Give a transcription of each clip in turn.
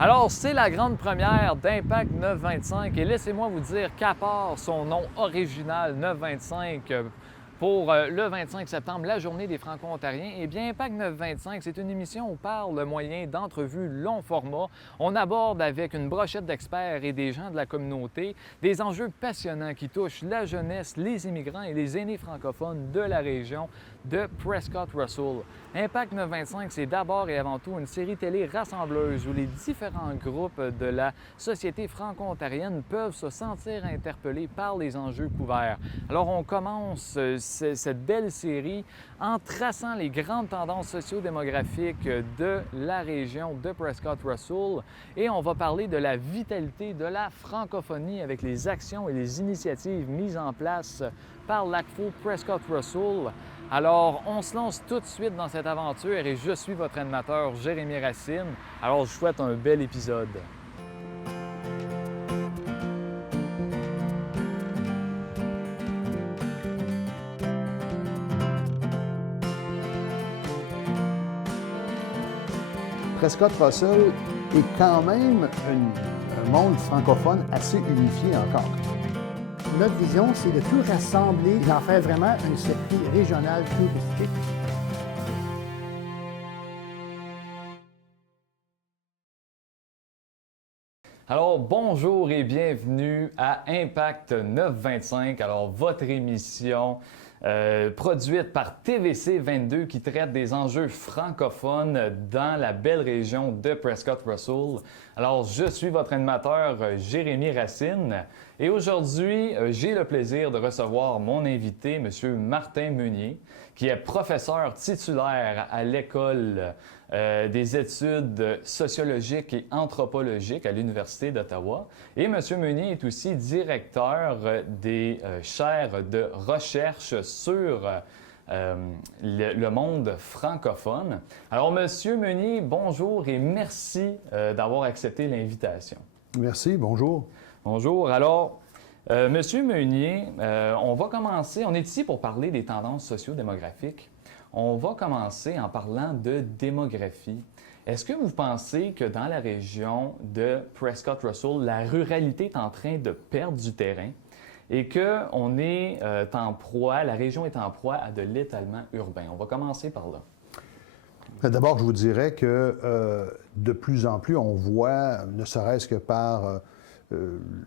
Alors, c'est la grande première d'Impact 925 et laissez-moi vous dire qu'à part son nom original 925 pour le 25 septembre, la journée des Franco-Ontariens, eh bien, Impact 925, c'est une émission où par le moyen d'entrevues long format, on aborde avec une brochette d'experts et des gens de la communauté des enjeux passionnants qui touchent la jeunesse, les immigrants et les aînés francophones de la région de Prescott-Russell. Impact 925, c'est d'abord et avant tout une série télé rassembleuse où les différents groupes de la société franco-ontarienne peuvent se sentir interpellés par les enjeux couverts. Alors, on commence cette belle série en traçant les grandes tendances socio-démographiques de la région de Prescott-Russell et on va parler de la vitalité de la francophonie avec les actions et les initiatives mises en place par l'ACFO Prescott-Russell. Alors, on se lance tout de suite dans cette aventure et je suis votre animateur Jérémy Racine. Alors, je vous souhaite un bel épisode. Prescott-Russell est quand même un monde francophone assez unifié encore. Notre vision, c'est de tout rassembler et d'en faire vraiment un circuit régional touristique. Alors, bonjour et bienvenue à Impact 925. Alors, votre émission produite par TVC 22 qui traite des enjeux francophones dans la belle région de Prescott-Russell. Alors, je suis votre animateur Jérémy Racine et aujourd'hui, j'ai le plaisir de recevoir mon invité, M. Martin Meunier, qui est professeur titulaire à l'École des études sociologiques et anthropologiques à l'Université d'Ottawa. Et M. Meunier est aussi directeur des chaires de recherche sur le monde francophone. Alors, M. Meunier, bonjour et merci d'avoir accepté l'invitation. Merci, bonjour. Bonjour. Alors, M. Meunier, on va commencer. On est ici pour parler des tendances socio-démographiques. On va commencer en parlant de démographie. Est-ce que vous pensez que dans la région de Prescott-Russell, la ruralité est en train de perdre du terrain et que la région est en proie à de l'étalement urbain? On va commencer par là. D'abord, je vous dirais que de plus en plus, on voit, ne serait-ce que par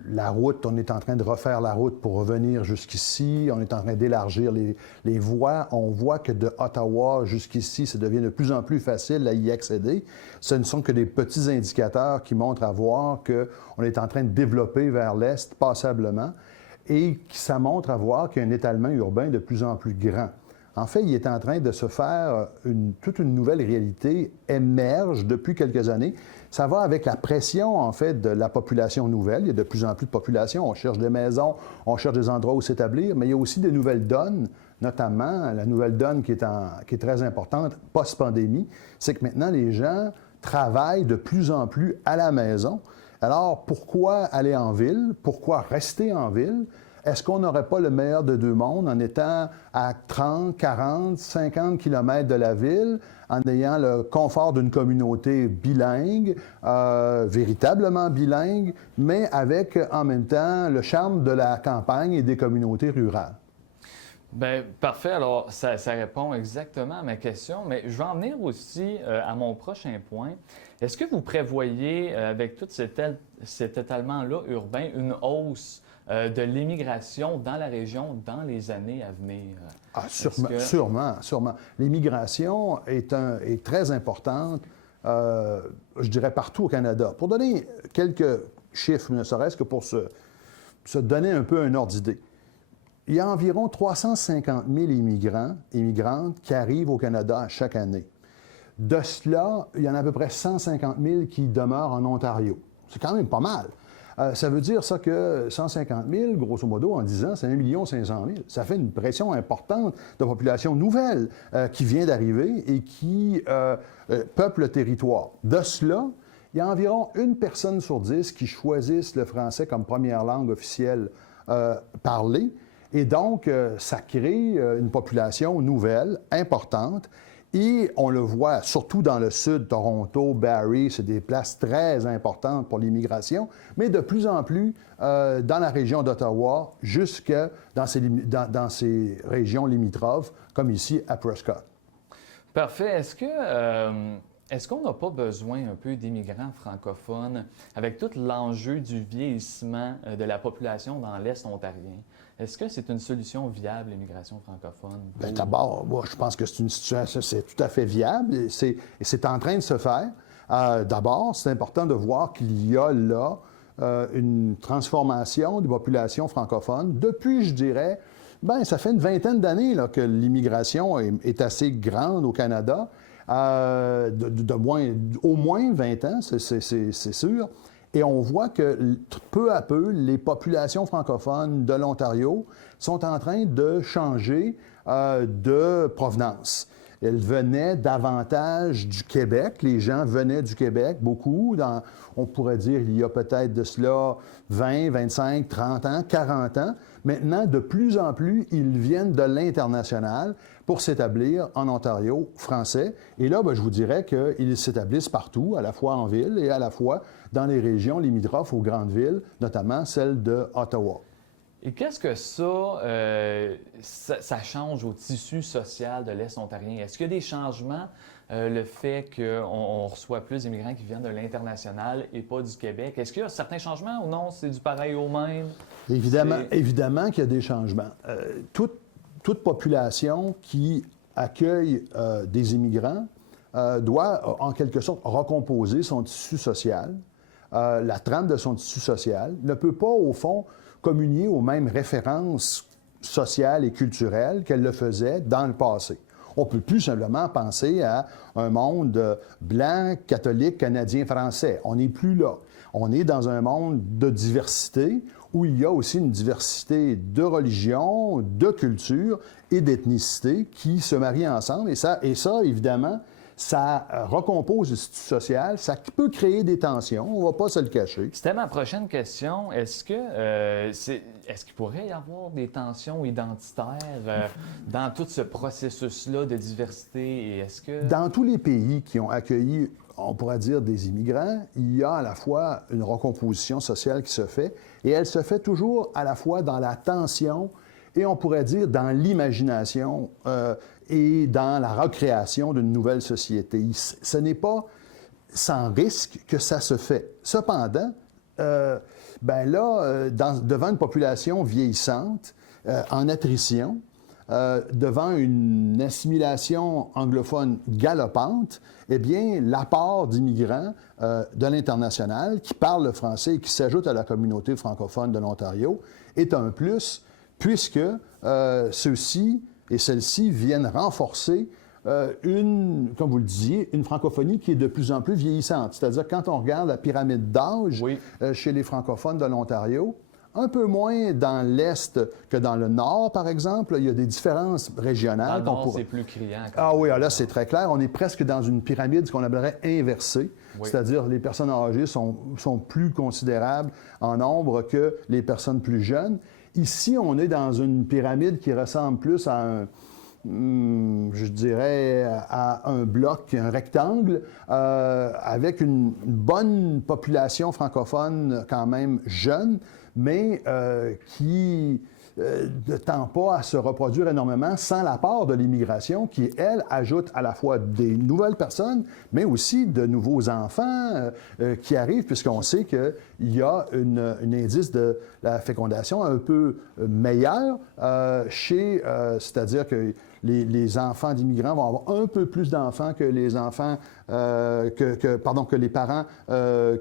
la route, on est en train de refaire la route pour revenir jusqu'ici, on est en train d'élargir les voies. On voit que de Ottawa jusqu'ici, ça devient de plus en plus facile à y accéder. Ce ne sont que des petits indicateurs qui montrent à voir qu'on est en train de développer vers l'est passablement et ça montre à voir qu'il y a un étalement urbain de plus en plus grand. En fait, il est en train de se faire toute une nouvelle réalité émerge depuis quelques années. Ça va avec la pression, en fait, de la population nouvelle. Il y a de plus en plus de population. On cherche des maisons, on cherche des endroits où s'établir, mais il y a aussi des nouvelles donnes, notamment la nouvelle donne qui est très importante post-pandémie, c'est que maintenant, les gens travaillent de plus en plus à la maison. Alors, pourquoi aller en ville? Pourquoi rester en ville? Est-ce qu'on n'aurait pas le meilleur de deux mondes en étant à 30, 40, 50 kilomètres de la ville, en ayant le confort d'une communauté bilingue, véritablement bilingue, mais avec en même temps le charme de la campagne et des communautés rurales? Bien, parfait. Alors, ça répond exactement à ma question, mais je vais en venir aussi à mon prochain point. Est-ce que vous prévoyez, avec tout cet étalement-là urbain, une hausse de l'immigration dans la région dans les années à venir? Sûrement. L'immigration est très importante, je dirais, partout au Canada. Pour donner quelques chiffres, ne serait-ce que pour se donner un peu un ordre d'idée, il y a environ 350 000 immigrantes qui arrivent au Canada chaque année. De cela, il y en a à peu près 150 000 qui demeurent en Ontario. C'est quand même pas mal. Ça veut dire ça que 150 000, grosso modo, en 10 ans, c'est 1 500 000. Ça fait une pression importante de population nouvelle qui vient d'arriver et qui peuple le territoire. De cela, il y a environ 1 personne sur 10 qui choisissent le français comme première langue officielle parlée. Et donc, ça crée une population nouvelle, importante, Et on le voit surtout dans le sud, Toronto, Barrie, c'est des places très importantes pour l'immigration, mais de plus en plus dans la région d'Ottawa, jusque dans ces régions limitrophes, comme ici à Prescott. Parfait. Est-ce qu'on n'a pas besoin un peu d'immigrants francophones avec tout l'enjeu du vieillissement de la population dans l'Est ontarien? Est-ce que c'est une solution viable, l'immigration francophone? Bien, d'abord, moi, je pense que c'est une situation, c'est tout à fait viable et c'est en train de se faire. D'abord, c'est important de voir qu'il y a là une transformation des populations francophones. Depuis, je dirais, bien, ça fait une vingtaine d'années là, que l'immigration est assez grande au Canada. Au moins 20 ans, c'est sûr. Et on voit que peu à peu, les populations francophones de l'Ontario sont en train de changer de provenance. Elles venaient davantage du Québec. Les gens venaient du Québec, beaucoup. On pourrait dire, il y a peut-être de cela 20, 25, 30 ans, 40 ans. Maintenant, de plus en plus, ils viennent de l'international pour s'établir en Ontario français. Et là, bien, je vous dirais qu'ils s'établissent partout, à la fois en ville et à la fois dans les régions limitrophes aux grandes villes, notamment celle de Ottawa. Et qu'est-ce que ça change au tissu social de l'Est ontarien? Est-ce qu'il y a des changements, le fait qu'on reçoit plus d'immigrants qui viennent de l'international et pas du Québec? Est-ce qu'il y a certains changements ou non? C'est du pareil au même? Évidemment qu'il y a des changements. Toute population qui accueille des immigrants doit, en quelque sorte, recomposer son tissu social. La trame de son tissu social ne peut pas, au fond, communier aux mêmes références sociales et culturelles qu'elle le faisait dans le passé. On ne peut plus simplement penser à un monde blanc, catholique, canadien, français. On n'est plus là. On est dans un monde de diversité où il y a aussi une diversité de religions, de cultures et d'ethnicités qui se marient ensemble. Et ça évidemment, ça recompose le statut social, ça peut créer des tensions, on ne va pas se le cacher. C'était ma prochaine question. Est-ce qu'il pourrait y avoir des tensions identitaires dans tout ce processus-là de diversité? Dans tous les pays qui ont accueilli, on pourrait dire, des immigrants, il y a à la fois une recomposition sociale qui se fait, et elle se fait toujours à la fois dans la tension et on pourrait dire dans l'imagination et dans la recréation d'une nouvelle société. Ce n'est pas sans risque que ça se fait. Cependant, devant une population vieillissante, en attrition, devant une assimilation anglophone galopante, eh bien, l'apport d'immigrants de l'international qui parlent le français et qui s'ajoutent à la communauté francophone de l'Ontario est un plus, puisque ceux-ci et celles-ci viennent renforcer comme vous le disiez, une francophonie qui est de plus en plus vieillissante. C'est-à-dire, quand on regarde la pyramide d'âge chez les francophones de l'Ontario, un peu moins dans l'Est que dans le Nord, par exemple. Il y a des différences régionales. Dans le Nord, c'est plus criant. Oui, là, c'est très clair. On est presque dans une pyramide, ce qu'on appellerait inversée. Oui. C'est-à-dire les personnes âgées sont plus considérables en nombre que les personnes plus jeunes. Ici, on est dans une pyramide qui ressemble plus à je dirais, à un bloc, un rectangle, avec une bonne population francophone quand même jeune, mais qui ne tend pas à se reproduire énormément sans l'apport de l'immigration qui, elle, ajoute à la fois des nouvelles personnes, mais aussi de nouveaux enfants qui arrivent, puisqu'on sait qu'il y a un indice de la fécondation un peu meilleur c'est-à-dire que les enfants d'immigrants vont avoir un peu plus d'enfants que les enfants, que les parents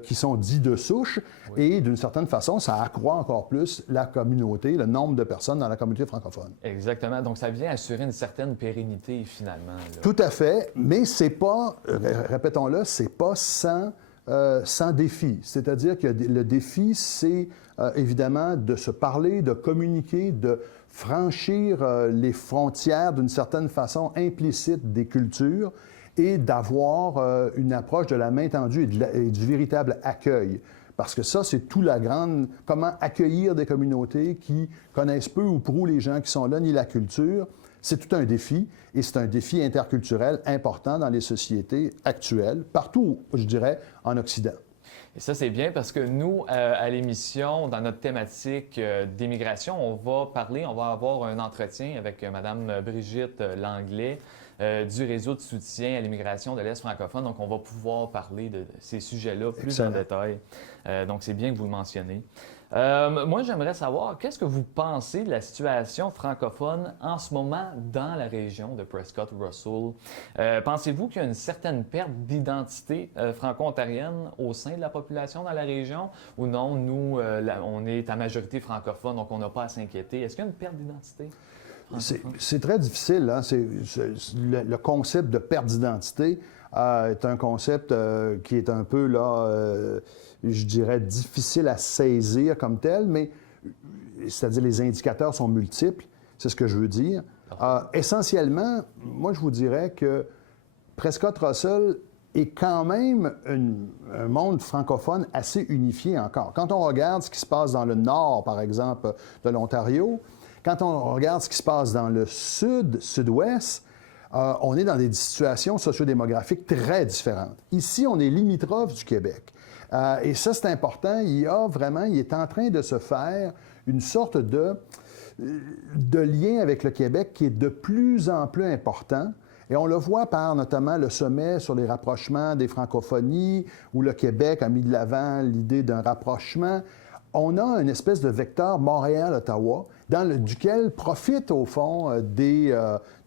qui sont dits de souche. Oui. Et d'une certaine façon, ça accroît encore plus la communauté, le nombre de personnes dans la communauté francophone. Exactement. Donc, ça vient assurer une certaine pérennité, finalement. Là. Tout à fait. Mais c'est pas, répétons-le, c'est pas sans défi. C'est-à-dire que le défi, c'est évidemment de se parler, de communiquer, de franchir les frontières d'une certaine façon implicite des cultures et d'avoir une approche de la main tendue et du véritable accueil. Parce que ça, c'est tout comment accueillir des communautés qui connaissent peu ou prou les gens qui sont là, ni la culture. c'est tout un défi, et c'est un défi interculturel important dans les sociétés actuelles, partout, je dirais, en Occident. Et ça, c'est bien parce que nous, à l'émission, dans notre thématique d'immigration, on va avoir un entretien avec Mme Brigitte Langlais du réseau de soutien à l'immigration de l'Est francophone. Donc, on va pouvoir parler de ces sujets-là plus en détail. Donc, c'est bien que vous le mentionnez. Moi, j'aimerais savoir, qu'est-ce que vous pensez de la situation francophone en ce moment dans la région de Prescott-Russell? Pensez-vous qu'il y a une certaine perte d'identité franco-ontarienne au sein de la population dans la région? Ou non, nous, on est à majorité francophone, donc on n'a pas à s'inquiéter. Est-ce qu'il y a une perte d'identité? C'est très difficile. Hein? Le concept de perte d'identité est un concept qui est un peu, là, je dirais, difficile à saisir comme tel, mais c'est-à-dire les indicateurs sont multiples, c'est ce que je veux dire. Essentiellement, moi, je vous dirais que Prescott-Russell est quand même un monde francophone assez unifié encore. Quand on regarde ce qui se passe dans le nord, par exemple, de l'Ontario, quand on regarde ce qui se passe dans le sud, sud-ouest, on est dans des situations sociodémographiques très différentes. Ici, on est limitrophe du Québec. Et ça, c'est important. Il est en train de se faire une sorte de lien avec le Québec qui est de plus en plus important. Et on le voit par notamment le sommet sur les rapprochements des francophonies, où le Québec a mis de l'avant l'idée d'un rapprochement. On a une espèce de vecteur Montréal-Ottawa duquel profitent, au fond, des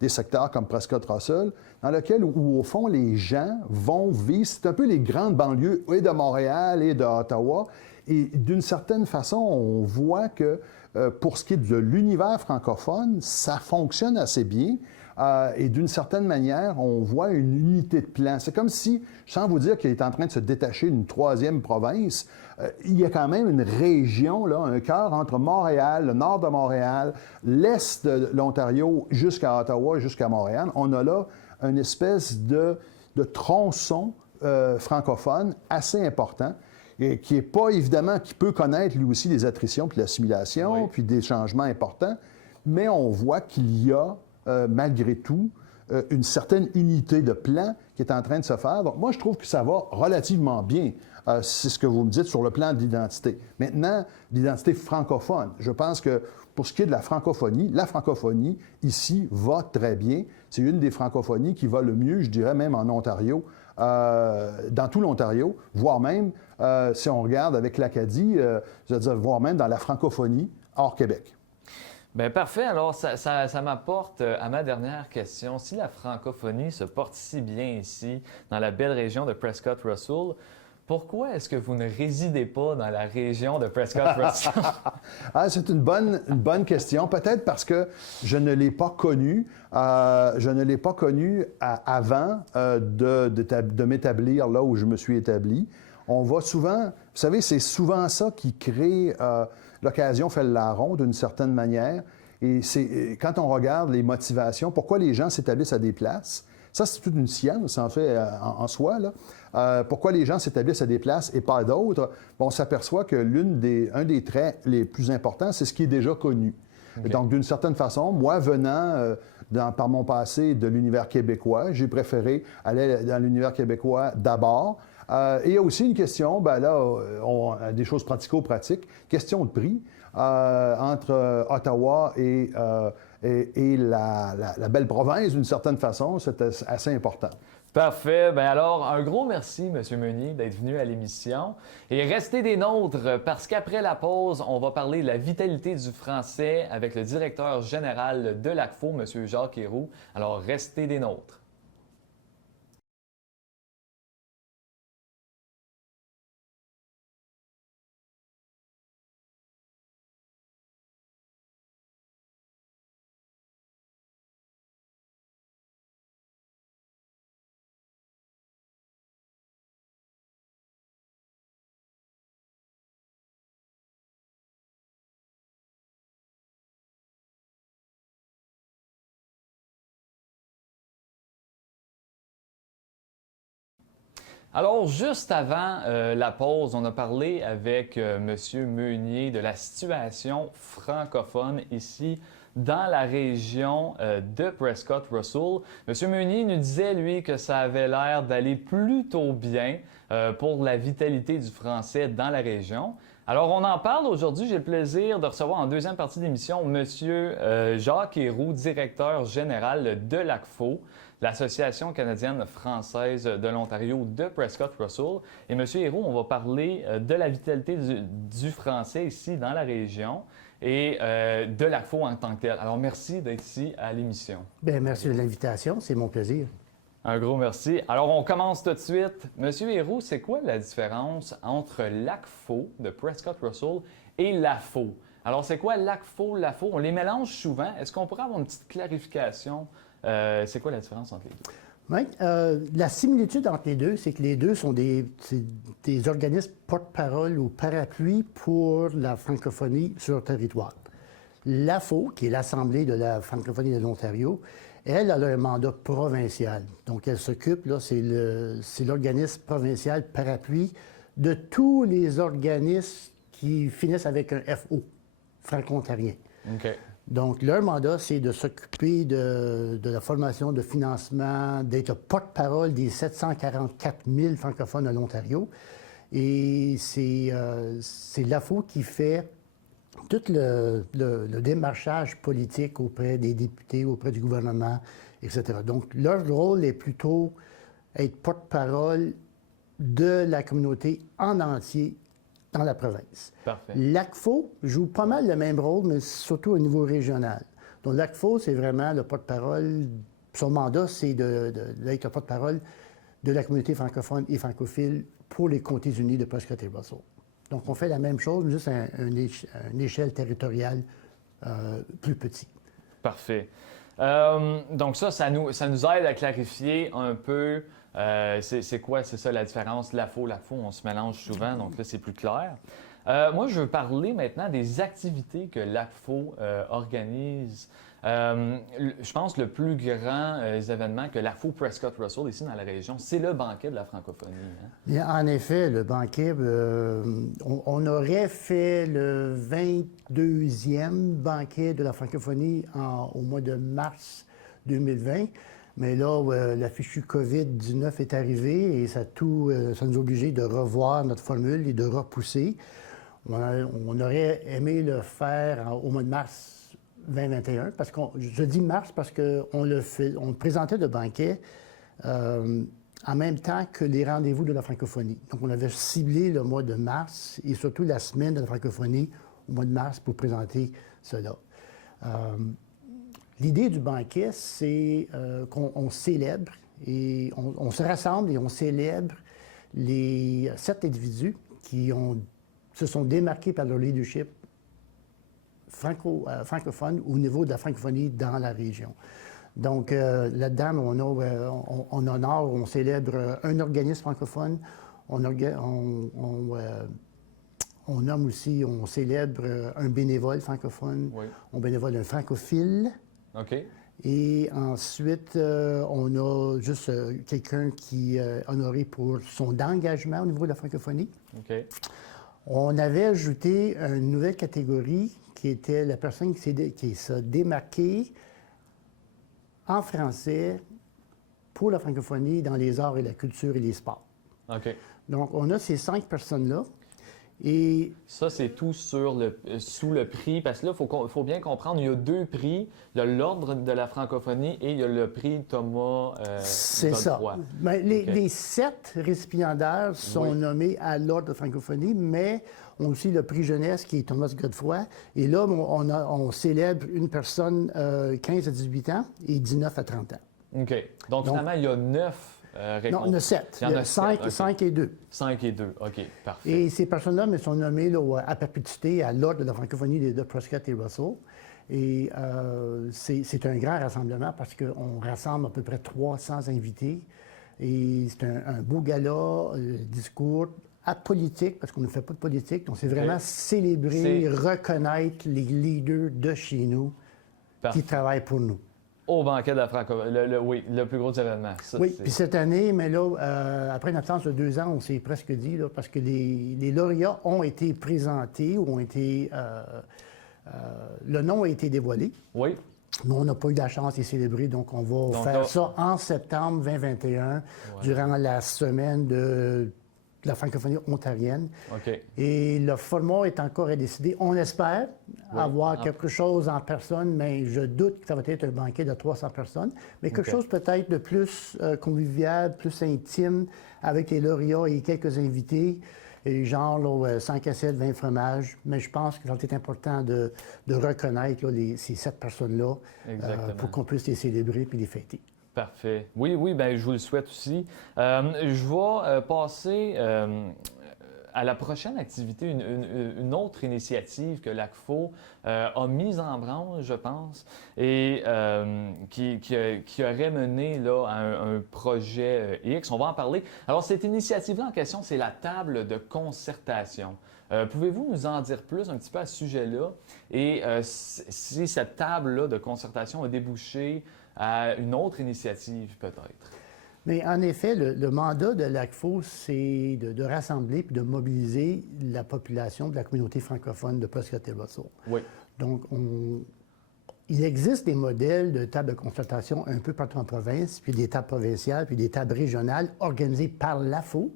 secteurs comme Prescott-Russell, dans lequel, où, au fond, les gens vont vivre. C'est un peu les grandes banlieues et de Montréal et d'Ottawa. Et d'une certaine façon, on voit que pour ce qui est de l'univers francophone, ça fonctionne assez bien. Et d'une certaine manière, on voit une unité de plan. C'est comme si, sans vous dire qu'il est en train de se détacher d'une troisième province, il y a quand même une région, là, un cœur entre Montréal, le nord de Montréal, l'est de l'Ontario jusqu'à Ottawa, jusqu'à Montréal. On a là une espèce de tronçon francophone assez important, et qui est pas évidemment, qui peut connaître lui aussi des attritions, puis l'assimilation, puis des changements importants, mais on voit qu'il y a malgré tout, une certaine unité de plan qui est en train de se faire. Donc, moi, je trouve que ça va relativement bien. C'est ce que vous me dites sur le plan de l'identité. Maintenant, l'identité francophone. Je pense que pour ce qui est de la francophonie, ici, va très bien. C'est une des francophonies qui va le mieux, je dirais, même en Ontario, dans tout l'Ontario, voire même, si on regarde avec l'Acadie, je veux dire, voire même dans la francophonie hors Québec. Bien, parfait. Alors, ça m'apporte à ma dernière question. Si la francophonie se porte si bien ici, dans la belle région de Prescott-Russell, pourquoi est-ce que vous ne résidez pas dans la région de Prescott-Russell? C'est une bonne question. Peut-être parce que je ne l'ai pas connu. Je ne l'ai pas connu avant de m'établir là où je me suis établi. On va souvent... Vous savez, c'est souvent ça qui crée... L'occasion fait le larron, d'une certaine manière. Et quand on regarde les motivations, pourquoi les gens s'établissent à des places, ça, c'est toute une science, en fait, en soi, là. Pourquoi les gens s'établissent à des places et pas d'autres? Bon, on s'aperçoit que un des traits les plus importants, c'est ce qui est déjà connu. Okay. Donc, d'une certaine façon, moi, venant par mon passé de l'univers québécois, j'ai préféré aller dans l'univers québécois d'abord. Et il y a aussi une question, ben là, des choses pratico-pratiques, question de prix entre Ottawa et la belle province, d'une certaine façon, c'est assez important. Parfait. Bien alors, un gros merci, M. Meunier, d'être venu à l'émission. Et restez des nôtres, parce qu'après la pause, on va parler de la vitalité du français avec le directeur général de l'ACFO, M. Jacques Héroux. Alors, restez des nôtres. Alors, juste avant la pause, on a parlé avec M. Meunier de la situation francophone ici dans la région de Prescott-Russell. M. Meunier nous disait, lui, que ça avait l'air d'aller plutôt bien pour la vitalité du français dans la région. Alors, on en parle aujourd'hui. J'ai le plaisir de recevoir en deuxième partie d'émission M. Jacques Héroux, directeur général de l'ACFO, l'Association canadienne-française de l'Ontario de Prescott-Russell. Et M. Héroux, on va parler de la vitalité du français ici dans la région et de l'ACFO en tant que tel. Alors, merci d'être ici à l'émission. Bien, merci de l'invitation. C'est mon plaisir. Un gros merci. Alors, on commence tout de suite. Monsieur Héroux, c'est quoi la différence entre l'ACFO de Prescott-Russell et l'AFO? Alors, c'est quoi l'ACFO, l'AFO? On les mélange souvent. Est-ce qu'on pourrait avoir une petite clarification? C'est quoi la différence entre les deux? Oui, la similitude entre les deux, c'est que les deux sont des organismes porte-parole ou parapluie pour la francophonie sur le territoire. L'AFO, qui est l'Assemblée de la francophonie de l'Ontario, elle a un mandat provincial. Donc, elle s'occupe, là, c'est l'organisme provincial parapluie de tous les organismes qui finissent avec un FO, franco-ontarien. OK. Donc, leur mandat, c'est de s'occuper de la formation, de financement, d'être porte-parole des 744 000 francophones de l'Ontario. Et c'est l'AFO qui fait tout le démarchage politique auprès des députés, auprès du gouvernement, etc. Donc, leur rôle est plutôt être porte-parole de la communauté en entier dans la province. Parfait. L'ACFO joue pas mal le même rôle, mais surtout au niveau régional. Donc, l'ACFO, c'est vraiment le porte-parole. Son mandat, c'est d'être le porte-parole de la communauté francophone et francophile pour les comtés unis de Prescott et Russell. Donc, on fait la même chose, mais juste à une échelle territoriale plus petite. Parfait. Donc ça nous aide à clarifier un peu c'est quoi, c'est ça la différence, l'AFO, on se mélange souvent, donc là, c'est plus clair. Moi, je veux parler maintenant des activités que l'ACFO organise. Je pense que le plus grand événement que l'ACFO Prescott-Russell ici dans la région, c'est le banquet de la francophonie. Hein? Bien, en effet, le banquet, on aurait fait le 22e banquet de la francophonie au mois de mars 2020. Mais là, la fichue COVID-19 est arrivée et ça nous a obligés de revoir notre formule et de repousser. On aurait aimé le faire au mois de mars 2021, parce je dis mars parce qu'on le présentait de banquet en même temps que les rendez-vous de la francophonie. Donc, on avait ciblé le mois de mars et surtout la semaine de la francophonie au mois de mars pour présenter cela. L'idée du banquet, c'est qu'on célèbre et on se rassemble et on célèbre les 7 individus qui se sont démarqués par leur leadership francophone au niveau de la francophonie dans la région. Donc, là-dedans, on honore, on célèbre un organisme francophone, on nomme aussi, on célèbre un bénévole francophone, Oui. un bénévole, un francophile. OK. Et ensuite, on a juste quelqu'un qui est honoré pour son engagement au niveau de la francophonie. OK. On avait ajouté une nouvelle catégorie qui était la personne qui s'est démarquée en français pour la francophonie dans les arts et la culture et les sports. OK. Donc, on a ces 5 personnes-là. Et ça, c'est tout sous le prix, parce que là, il faut bien comprendre, il y a 2 prix. Il y a l'Ordre de la francophonie et il y a le prix Thomas c'est ça. Ben, les 7 récipiendaires sont nommés à l'Ordre de la francophonie, mais on a aussi le prix jeunesse qui est Thomas Godefroy. Et là, on célèbre une personne 15 à 18 ans et 19 à 30 ans. OK. Donc finalement, il y a 9 non, il y en a 7. Il y en a 5 et 2. 5 et 2, OK, parfait. Et ces personnes-là sont nommées là, à perpétuité à l'Ordre de la francophonie de Prescott et Russell. Et c'est un grand rassemblement parce qu'on rassemble à peu près 300 invités. Et c'est un beau gala, discours apolitique, parce qu'on ne fait pas de politique. Donc, c'est vraiment célébrer, reconnaître les leaders de chez nous qui travaillent pour nous. Au banquet de la francophonie, oui, le plus gros événement. Ça, oui, puis cette année, mais là, après une absence de 2 ans, on s'est presque dit, là, parce que les lauréats ont été présentés ou ont été Le nom a été dévoilé, Oui. mais on n'a pas eu la chance d'y célébrer, donc on va faire ça en septembre 2021, durant la semaine de la francophonie ontarienne. OK. Et le format est encore à décider. On espère avoir quelque chose en personne, mais je doute que ça va être un banquet de 300 personnes, mais quelque chose peut-être de plus convivial, plus intime, avec les lauréats et quelques invités, et genre là, 5 assiettes, 20 fromages. Mais je pense que c'est important de reconnaître là, ces 7 personnes-là pour qu'on puisse les célébrer et les fêter. Parfait. Oui, oui, bien, je vous le souhaite aussi. Je vais passer à la prochaine activité, une autre initiative que l'ACFO a mise en branle, je pense, et qui aurait mené là, à un projet X. On va en parler. Alors, cette initiative-là en question, c'est la table de concertation. Pouvez-vous nous en dire plus un petit peu à ce sujet-là et si cette table-là de concertation a débouché à une autre initiative, peut-être? Mais en effet, le mandat de l'ACFO, c'est de rassembler et de mobiliser la population de la communauté francophone de Prescott-et-Russell. Oui. Donc, il existe des modèles de tables de concertation un peu partout en province, puis des tables provinciales, puis des tables régionales organisées par l'AFO.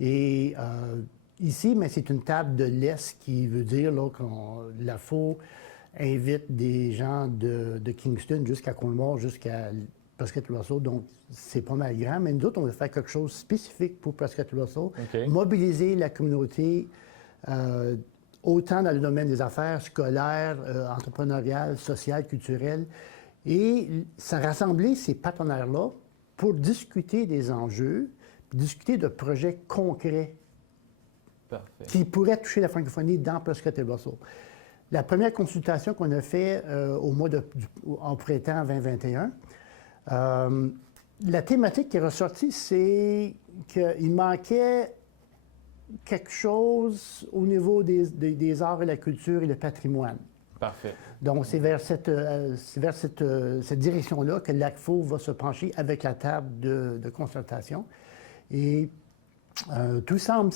Et ici, mais c'est une table de l'Est qui veut dire là, que l'AFO invite des gens de Kingston jusqu'à Cornwall, jusqu'à Prescott-Russell. Donc, c'est pas mal grand. Mais nous autres, on veut faire quelque chose de spécifique pour Prescott-Russell. OK. Mobiliser la communauté autant dans le domaine des affaires scolaires, entrepreneuriales, sociales, culturelles. Et ça rassembler ces partenaires-là pour discuter des enjeux, discuter de projets concrets qui pourraient toucher la francophonie dans Prescott-et-Russell. La première consultation qu'on a faite en printemps 2021, la thématique qui est ressortie, c'est qu'il manquait quelque chose au niveau des arts et la culture et le patrimoine. Parfait. Donc, c'est vers cette direction-là que l'ACFO va se pencher avec la table de concertation. Et tout semble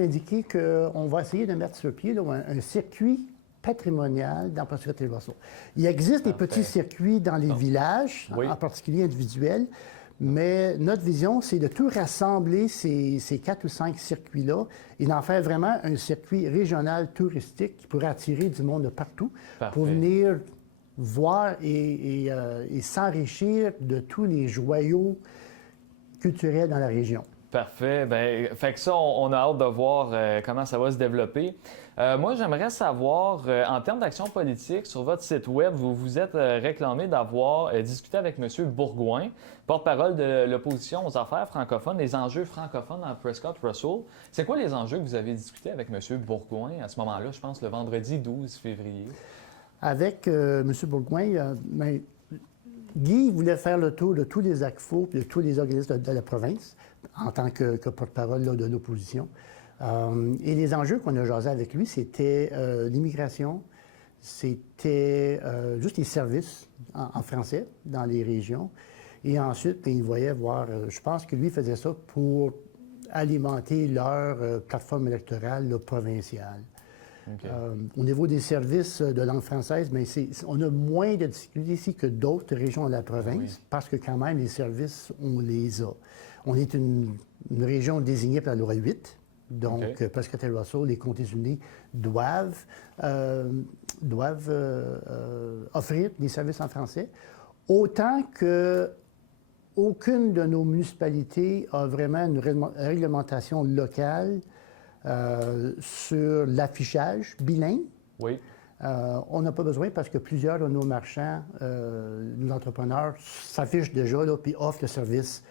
indiquer qu'on va essayer de mettre sur pied là, un circuit patrimonial dans Prescott-et-Russell. Il existe des petits circuits dans les villages, en particulier individuels, mais notre vision, c'est de tout rassembler ces 4 ou 5 circuits-là et d'en faire vraiment un circuit régional touristique qui pourrait attirer du monde de partout pour venir voir et s'enrichir de tous les joyaux culturels dans la région. Parfait. Bien, fait que ça, on a hâte de voir comment ça va se développer. Moi, j'aimerais savoir, en termes d'action politique, sur votre site Web, vous vous êtes réclamé d'avoir discuté avec M. Bourgouin, porte-parole de l'opposition aux affaires francophones, les enjeux francophones en Prescott-Russell. C'est quoi les enjeux que vous avez discutés avec M. Bourgouin à ce moment-là, je pense, le vendredi 12 février? Avec M. Bourgouin, Guy voulait faire le tour de tous les ACFO et de tous les organismes de la province en tant que porte-parole de l'opposition. Et les enjeux qu'on a jasés avec lui, c'était l'immigration, c'était juste les services en français dans les régions. Et ensuite, il voyait voir, je pense que lui faisait ça pour alimenter leur plateforme électorale provinciale. Okay. Au niveau des services de langue française, mais on a moins de difficultés ici que d'autres régions de la province parce que quand même, les services, on les a. On est une région désignée par la loi 8. Donc, Prescott-et-Russell, les comtés-unis doivent offrir des services en français, autant que aucune de nos municipalités a vraiment une réglementation locale sur l'affichage bilingue. Oui. On n'a pas besoin parce que plusieurs de nos marchands, nos entrepreneurs s'affichent déjà puis offrent le service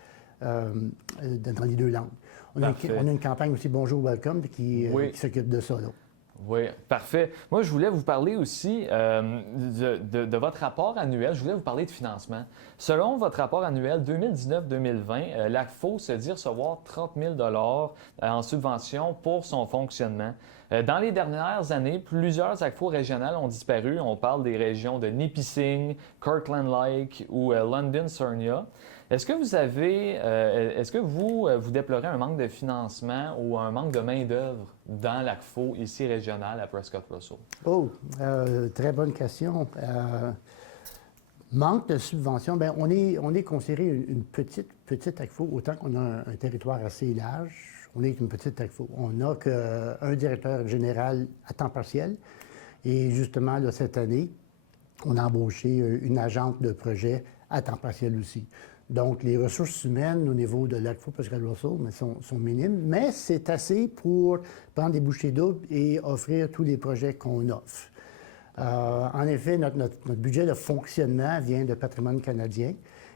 dans les 2 langues. On a une campagne aussi Bonjour Welcome qui s'occupe de ça. Là. Oui, parfait. Moi, je voulais vous parler aussi de votre rapport annuel. Je voulais vous parler de financement. Selon votre rapport annuel 2019-2020, l'ACFO se dit recevoir 30 000 en subvention pour son fonctionnement. Dans les dernières années, plusieurs ACFO régionales ont disparu. On parle des régions de Nipissing, Kirkland Lake ou London-Sarnia. Est-ce que vous avez, est-ce que vous déplorez un manque de financement ou un manque de main-d'œuvre dans l'ACFO ici régional à Prescott-Russell? Oh, très bonne question. Manque de subventions, bien, on est considéré une petite ACFO, autant qu'on a un territoire assez large. On est une petite ACFO. On n'a qu'un directeur général à temps partiel. Et justement, là, cette année, on a embauché une agente de projet à temps partiel aussi. Donc, les ressources humaines au niveau de l'ACFO Prescott-Russell sont minimes, mais c'est assez pour prendre des bouchées doubles et offrir tous les projets qu'on offre. En effet, notre budget de fonctionnement vient de Patrimoine canadien,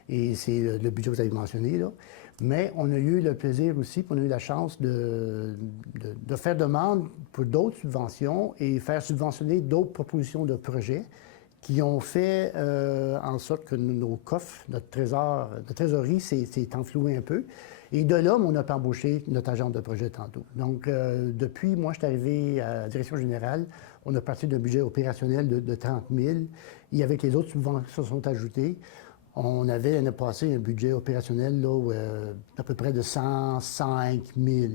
et c'est le budget que vous avez mentionné, là. Mais on a eu le plaisir aussi, puis on a eu la chance de faire demande pour d'autres subventions et faire subventionner d'autres propositions de projets qui ont fait en sorte que nos coffres, notre trésorerie s'est enfloué un peu. Et de là, on a embauché notre agent de projet tantôt. Donc, depuis, moi, je suis arrivé à la direction générale, on a parti d'un budget opérationnel de 30 000 et avec les autres subventions qui sont ajoutées, on avait l'année passée un budget opérationnel là, à peu près de 105 000.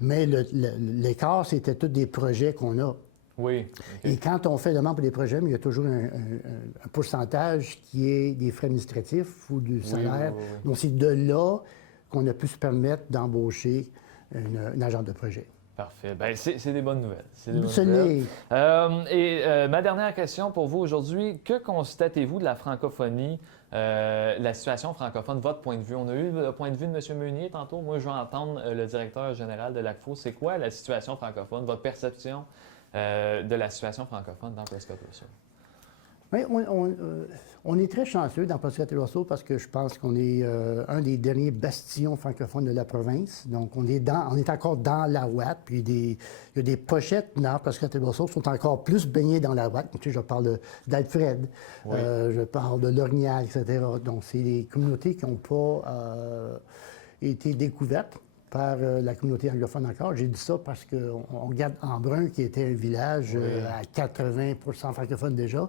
Mais l'écart, c'était tous des projets qu'on a. Oui. Okay. Et quand on fait demande pour des projets, il y a toujours un pourcentage qui est des frais administratifs ou du salaire. Oui. Donc, c'est de là qu'on a pu se permettre d'embaucher un agent de projet. Parfait. Bien, c'est des bonnes nouvelles. C'est des bonnes Ce nouvelles. Ma dernière question pour vous aujourd'hui, que constatez-vous de la francophonie, la situation francophone, votre point de vue? On a eu le point de vue de M. Meunier tantôt. Moi, je veux entendre le directeur général de l'ACFO. C'est quoi la situation francophone, votre perception de la situation francophone dans Prescott-Russell? Oui, on est très chanceux dans Prescott-Russell parce que je pense qu'on est un des derniers bastions francophones de la province. Donc, on est encore dans la Ouate, puis il y a des pochettes dans Prescott-Russell qui sont encore plus baignées dans la Ouate. Tu sais, je parle d'Alfred, oui. Je parle de Lorgnal, etc. Donc, c'est des communautés qui n'ont pas été découvertes par la communauté anglophone encore. J'ai dit ça parce qu'on regarde Embrun, qui était un village à 80 francophone déjà,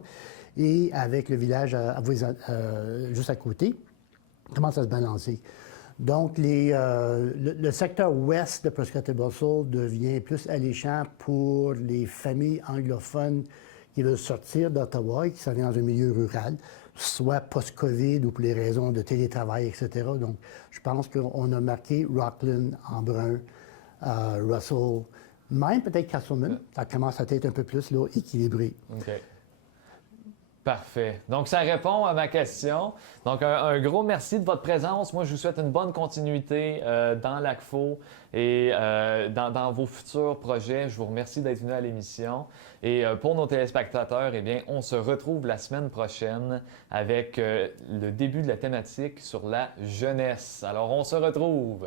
et avec le village juste à côté, commence à se balancer. Donc, le secteur ouest de Prescott-Russell devient plus alléchant pour les familles anglophones qui veulent sortir d'Ottawa et qui s'en viennent dans un milieu rural, soit post-COVID ou pour les raisons de télétravail, etc. Donc, je pense qu'on a marqué Rockland, Embrun, Russell, même peut-être Castleman. Ça commence à être un peu plus là, équilibré. OK. Parfait. Donc, ça répond à ma question. Donc, un gros merci de votre présence. Moi, je vous souhaite une bonne continuité dans l'ACFO et dans vos futurs projets. Je vous remercie d'être venu à l'émission. Et pour nos téléspectateurs, eh bien, on se retrouve la semaine prochaine avec le début de la thématique sur la jeunesse. Alors, on se retrouve.